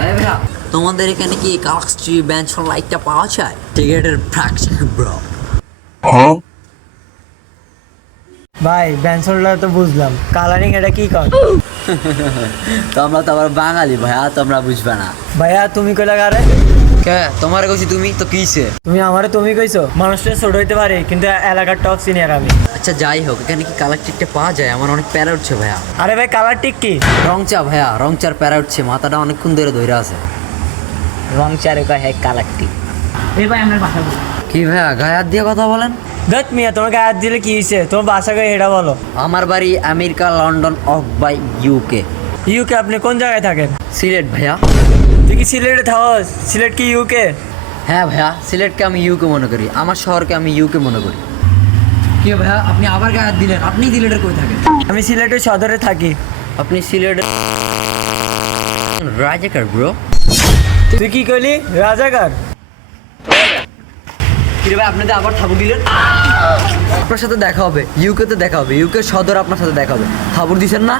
ভাইয়া তোমাদের এখানে কি কালাক্সি ব্যান্সন লাইটটা পাওয়া যায়? টিকেটের ফ্র্যাকশন ব্রো। ভাই ব্যান্সলটা তো বুঝলাম, কালারিং এটা কি কর? তোমরা তো আবার বাঙালি ভাইয়া, তোমরা বুঝবে না। ভাইয়া তুমি কইলা কারে? কে তোমার কইছি তুমি তো কিসে? তুমি আমারে তুমি কইছো? মানুষটা ছোট হইতে পারে কিন্তু এলাকার টপ সিনিয়র আমি। আচ্ছা যাই হোক, এখানে কি কালার টিকটা পাওয়া যায়? আমার অনেক প্যারা উঠছে ভাইয়া। আরে ভাই কালার টিক কি? রংচা ভাইয়া, রংচার প্যারা উঠছে, মাথাটা অনেকক্ষণ ধরে ধরে আছে। রং চারে কয় হ্যাঁ কালার টিক। এই ভাই আমার বাসা বলো। কি ভাইয়া গায়ে হাত দিয়ে কথা বলেন? দেখ মিয়া তোমার গায়ে হাত দিলে কি হয়েছে? তোমার বাসা কই এটা বলো। আমার বাড়ি America, London of by UK. UK? আপনি কোন জায়গায় থাকেন? সিলেট ভাইয়া। তুই কি সিলেটে থাকস? সিলেট কি ইউকে? হ্যাঁ ভাইয়া, সিলেটকে আমি ইউকে মনে করি, আমার শহরকে আমি ইউকে মনে করি। কি ভাইয়া আপনি আবার গায়ে হাত দিলেন? আপনি সিলেটের কই থাকেন? আমি সিলেটের সদরে থাকি। আপনি সিলেটের রাজাকার ব্রো। তুই কি কইলি? রাজাকার? কি ভাই আপনাদের আবার থাবু দিলেন? আপনার সাথে দেখা হবে ইউকেতে, দেখা হবে ইউকে সদর, আপনার সাথে দেখা হবে। থাবুর দিছেন না?